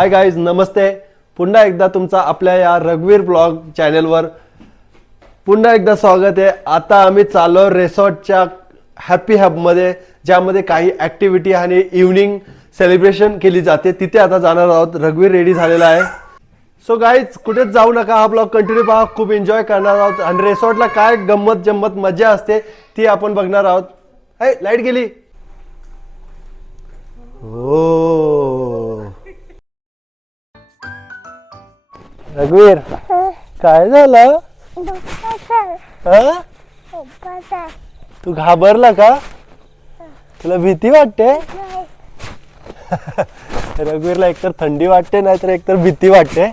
Hi guys, नमस्ते. पुन्हा एकदा तुमचा आपल्या या रघुवीर ब्लॉग चॅनलवर पुन्हा एकदा स्वागत आहे. आता आम्ही चाललो रिसॉर्टच्या हॅपी हबमध्ये, ज्यामध्ये काही ॲक्टिव्हिटी आणि इव्हनिंग सेलिब्रेशन केली जाते. तिथे आता जाणार आहोत. रघुवीर रेडी झालेला आहे. सो गाईज, कुठेच जाऊ नका, हा ब्लॉग कंटिन्यू पहा. खूप एन्जॉय करणार आहोत आणि रिसॉर्टला काय गंमत जम्मत मजा असते ती आपण बघणार आहोत. हाय, लाईट गेली. हो रघुवीर, काय झालं? तू घाबरला का? तुला भीती वाटते? रघुवीरला एकतर थंडी वाटते, नाहीतर एकतर भीती वाटते.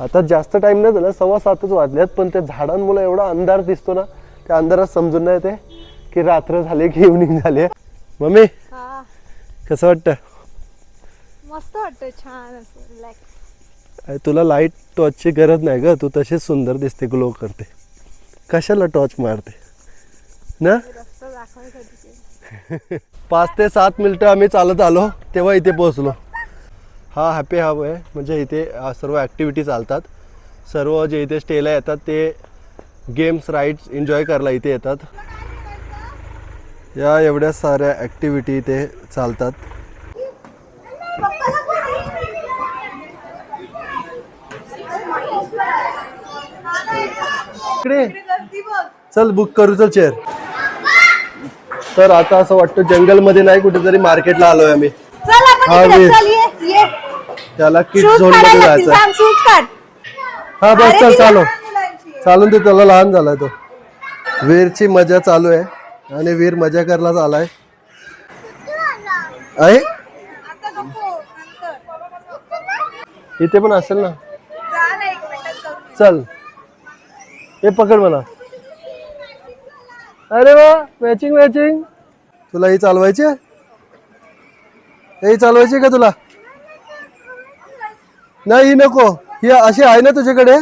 आता जास्त टाइम नाही झाला, 6:15 वाजल्यात, पण त्या झाडांमुळे एवढा अंधार दिसतो ना, त्या अंधारात समजून नाही येते की रात्र झाली की इव्हनिंग झाली. मम्मी, कसं वाटतं? मस्त वाटतं, छान असं रिलॅक्स. तुला लाईट टॉर्चची गरज नाही ग, तू तशीच सुंदर दिसते, ग्लो करते. कशाला टॉर्च मारते ना? रस्ता दाखवायसाठी. 5 ते 7 मिनिटं आम्ही चालत आलो, तेव्हा इथे पोहोचलो. हा हॅपी हब आहे, म्हणजे इथे सर्व ॲक्टिव्हिटी चालतात. सर्व जे इथे स्टेला येतात ते गेम्स राईड्स एन्जॉय करायला इथे येतात. या एवढ्या साऱ्या ॲक्टिव्हिटी इथे चालतात. इकडे चल, बुक करू, चल चेअर. तर आता असं वाटतं जंगलमध्ये नाही, कुठेतरी मार्केटला आलोय आम्ही. त्याला किड्स झोन मध्ये जायचं. हा बस, चल चालू चालून ते, त्याला लहान झालाय तो. वीरची मजा चालू आहे आणि वीर मजा करायला आलाय. आहे इथे पण असेल ना. चल, हे पकड मला. अरे वा, मॅचिंग मॅचिंग. तुला ही चालवायची आहे? ही चालवायची का तुला? नाही, ही नको. ही अशी आहे ना तुझ्याकडे?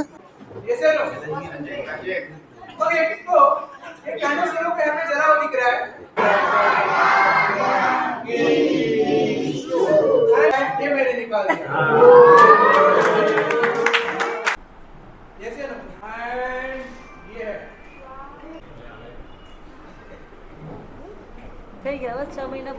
काही घ्यावं 6 महिना.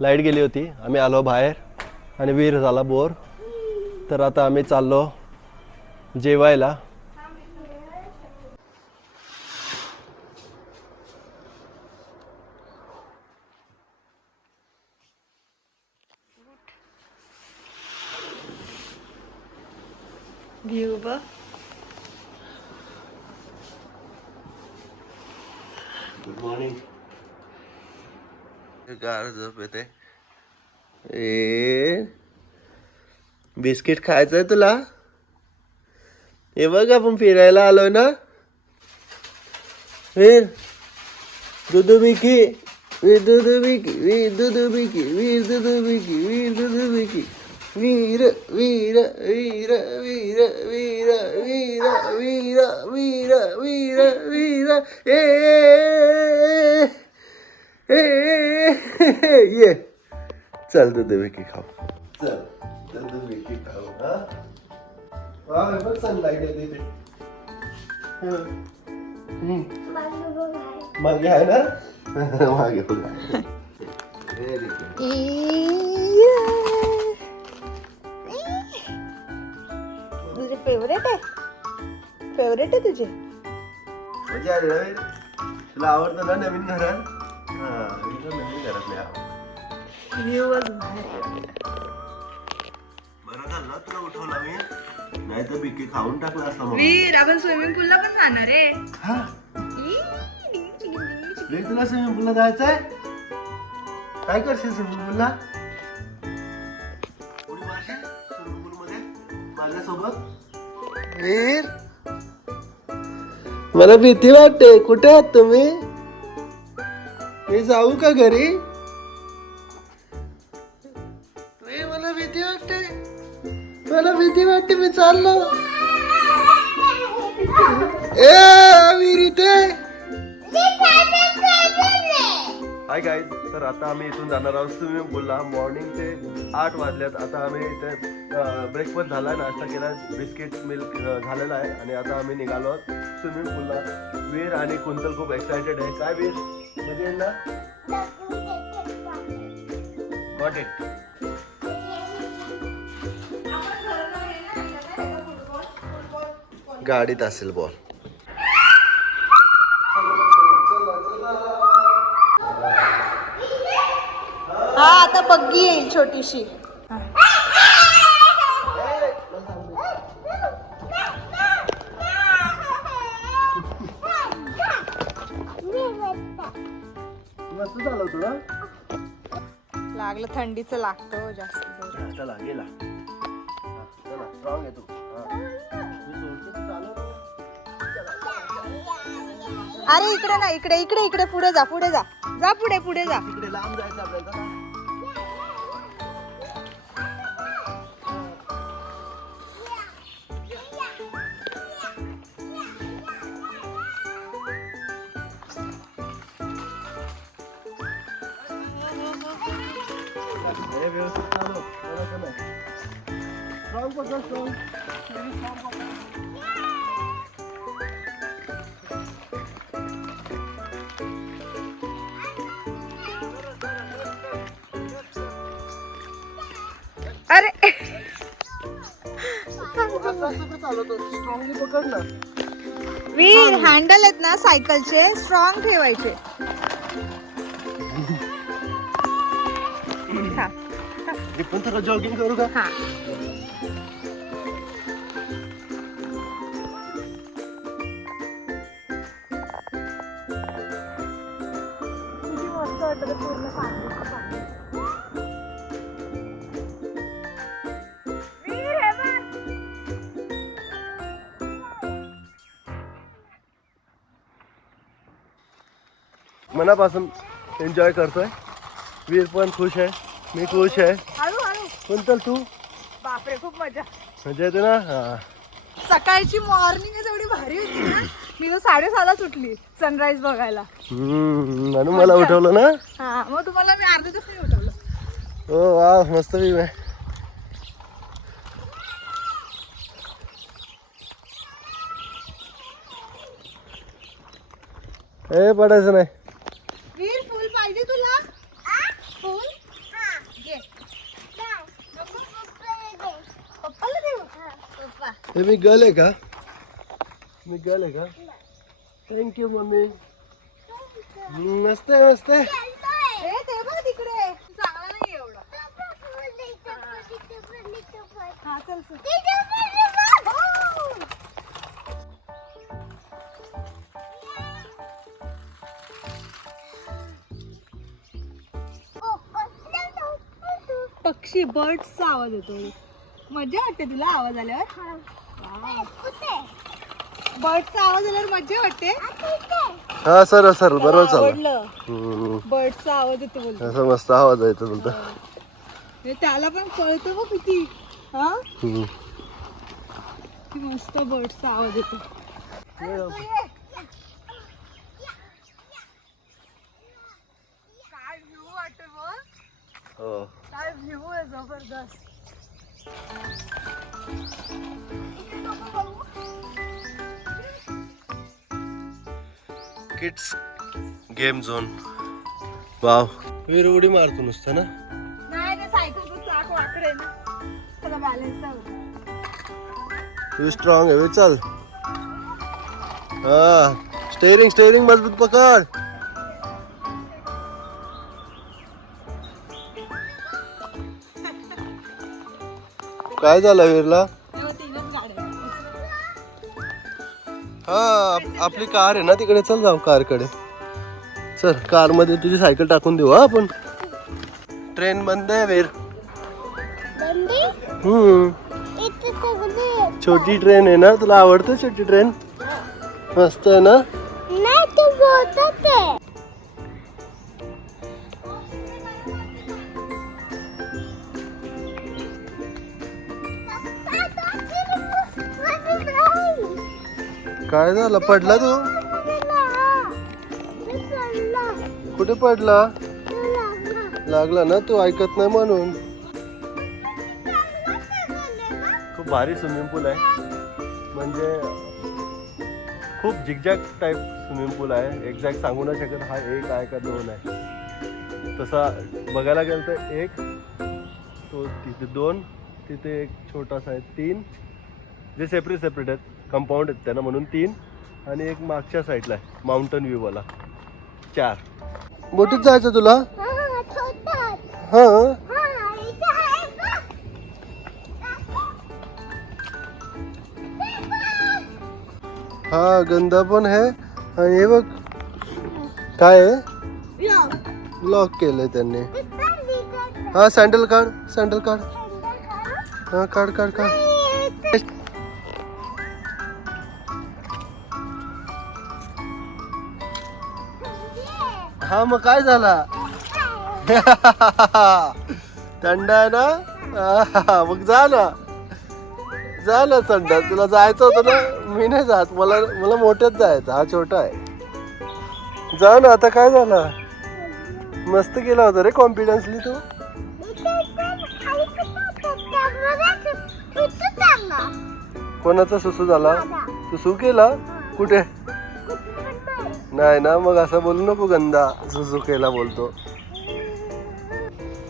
लाईट गेली होती, आम्ही आलो बाहेर आणि वीर झाला बोर. तर आता आम्ही चाललो जेवायला. घेऊ बघ. Good morning. गार झोप येते. ए बिस्किट खायचंय तुला? हे बघ, आपण फिरायला आलोय ना. वीर दुधू बिकी, वीर दुधू बिकी, वीर दुधू बिकी, वीर दुधू बिकी, वीर दुधू बिकी. वीर वीर वीर वीर वीर वीर वीर वीर वीर वीर ए ये. चल दूध विकी खाऊ. चल दूध विकी खाऊ. हा वा, बघ सनलाईट येते ते. मागे आहे ना. मागे बघा. Very good. तुझे फेवरेट आहे? फेवरेट आहे तुझे? मजा आली ना. तुला आवडतं ना नवीन घरात? हा, नवीन घरात नाही आवडत. बरं झालं ना तुला उठवला मी, नाही तर बिकी खाऊन टाकला असता. वीर, आपण स्विमिंग पूलला पण जाणार आहे. हा, तुला स्विमिंग पूलला जायचंय? काय करशील स्विमिंग पूलला? उडी मारशील स्विमिंग पूल मध्ये माझ्यासोबत? वीर, मला भीती वाटते. कुठे आहात तुम्ही? मी जाऊ का घरी? मला भीती वाटते. मला भीती वाटते, मी चाललो. ए आमिर इथे. हाय गाईज, तर आता आम्ही इथून जाणार आहोत स्विमिंग पूलला. मॉर्निंगचे 8 वाजल्यात. आता आम्ही इथे ब्रेकफास्ट झाला आहे, नाश्ता केला, बिस्किट मिल्क झालेला आहे आणि आता आम्ही निघालो आहोत स्विमिंग पूलला. वीर आणि कुंतल खूप एक्सायटेड आहे. काय वीर, मजा येईल ना? Got it. गाडीत असेल बॉल. हा आता बग्गी येईल छोटीशी. मस्त झालं तुला. लागलं, थंडीचं लागतं जास्त. चला गेला. चला स्ट्रॉंग आहे तू. अरे इकडे ना, इकडे इकडे इकडे पुढे जा, पुढे जा, जा पुढे पुढे जा. तिकडे लांब जायचं आपल्याला. व्यवस्थित चालव. स्ट्रॉंग पकड, स्ट्रॉंग. अरे स्ट्रॉंगली पकड ना. वीर, हँडल आहेत ना सायकलचे, स्ट्रॉंग ठेवायचे. हा, मी पण थोडं जॉगिंग करू का? हा. किती मस्त वाटतं पूर्ण पाणी. वीर, हे बघ. मनापासून एन्जॉय करतोय. वीर पण खुश आहे, मी खुश आहे. हळू हळू. कोणतं तू? बापरे, खूप मजा. मजा येते ना. हा. सकाळची मॉर्निंग एवढी भारी होती ना. मी तर 6:30 उठली सनराईज बघायला. म्हणून मला उठवलं ना. हा, मग तुम्हाला मी अर्धा तास नाही उठवलं. हो वा, मस्त व्ह्यू आहे. ए पडायचं नाही. वीर, फुल पाहिजे तुला? फुल घे. पप्पाला देऊ. पप्पा. हे मी गर्ल आहे का? मी गर्ल आहे का? Thank you mummy. मस्त आहे, मस्त आहे. ए, ते बघ तिकडे. चांगला नाही एवढं. हा, चल चल. हो. पक्षी, बर्ड्सचा आवाज येतो. मजा वाटते तुला आवाज आल्यावर? बर्ड्सचा आवाज आल्यावर मजा वाटते. हा सर सर, बरोबर चाललं. आवडलं. बर्ड्सचा आवाज येतो बोलतो. असं मस्त आवाज आहे तुमचा. त्याला पण कळतं बघ किती. हा, किती मस्त बर्ड्सचा आवाज येतो. काय व्ह्यू वाटते बघ. हो. काय व्ह्यू आहे जबरदस्त. Kids game zone. वाव. वीर उडी मारतो नुसतं ना. नाही, ते सायकलचं चाक वाकडे ना, त्याला बॅलन्स नाही होत. तू स्ट्रॉंग आहे. चल. हा, स्टेरिंग स्टेरिंग मजबूत पकड. काय झालं वीरला? तेव्हा तीनच गाड्या. हा, आपली कार आहे ना तिकडे. चल जाऊ कार कडे. चल, कार मध्ये तुझी सायकल टाकून देऊ. हा आपण. ट्रेन बंद आहे वीर. छोटी ट्रेन आहे ना, तुला आवडते छोटी ट्रेन? मस्त आहे ना. नाही, तू बोलत आहे. काय झालं, पडला तू? कुठे पडला? लागला ना, तू ऐकत नाही म्हणून. खूप भारी स्विमिंग पूल आहे, म्हणजे खूप झिगझॅग टाईप स्विमिंग पूल आहे. एक्झॅक्ट सांगू नाही शकत हा 1 आहे का 2 आहे. तसा बघायला गेलं तर 1, तो तिथे 2, तिथे एक छोटासा आहे 3, जे सेपरेट आहेत, कंपाऊंड आहेत त्यांना म्हणून 3, आणि एक मागच्या साईडला आहे माउंटन व्ह्यूवाला 4. बोटीत जायचं तुला? हां. हा गंदा पण आहे, आणि हे बघ काय आहे, लॉक केलंय त्यांनी. हा सँडल काढ, सँडल काढ. हा काढ काढ काढ. हा मग काय झाला? थंड आहे ना? मग जा ना, जा ना थंड. तुला जायचं होतं ना, मी नाही जात, मला मोठ्यात जायचं, हा छोटा आहे. जा ना, आता काय झालं? मस्त केला होता रे कॉन्फिडन्सली तू. कोणाचा सुसू झाला? तू सू केला कुठे? नाही ना, मग असं बोलू नको, गंदा सुसू केला बोलतो.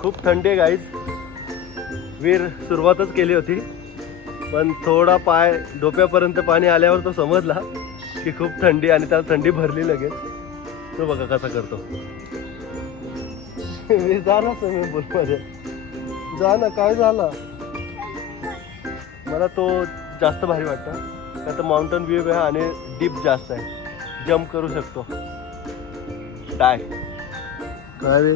खूप थंडी आहे गाईज. वीर सुरुवातच केली होती, पण थोडा पाय डोक्यापर्यंत पाणी आल्यावर तो समजला की खूप थंडी, आणि त्याला थंडी भरली लगेच. तो बघा कसा करतो. जा ना स्विमिंग पूल मध्ये, जा ना. काय झाला? मला तो जास्त भारी वाटतं, का तर माउंटन व्ह्यू आहे आणि डीप जास्त आहे, जम्प करू शकतो. काय काय रे?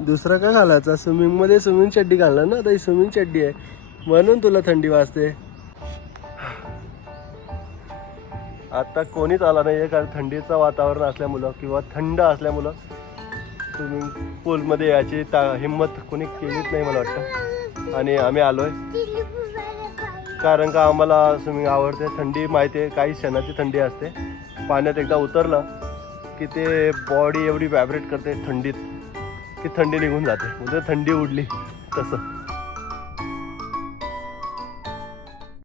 दुसरा काय घालायचा? स्विमिंग मध्ये स्विमिंग चड्डी घालणार ना, आता ही स्विमिंग चड्डी आहे म्हणून तुला थंडी वाजते. आता कोणीच आला नाहीये, कारण थंडीचं वातावरण असल्यामुळं किंवा थंड असल्यामुळं स्विमिंग पूलमध्ये याची हिंमत कोणी केलीच नाही मला वाटतं. आणि आम्ही आलोय कारण का आम्हाला स्विमिंग आवडते. थंडी माहिती आहे, काही क्षणाची थंडी असते. पाण्यात एकदा उतरलं की ते बॉडी एवढी व्हायब्रेट करते थंडीत की थंडी निघून जाते, म्हणजे थंडी उडली तसं.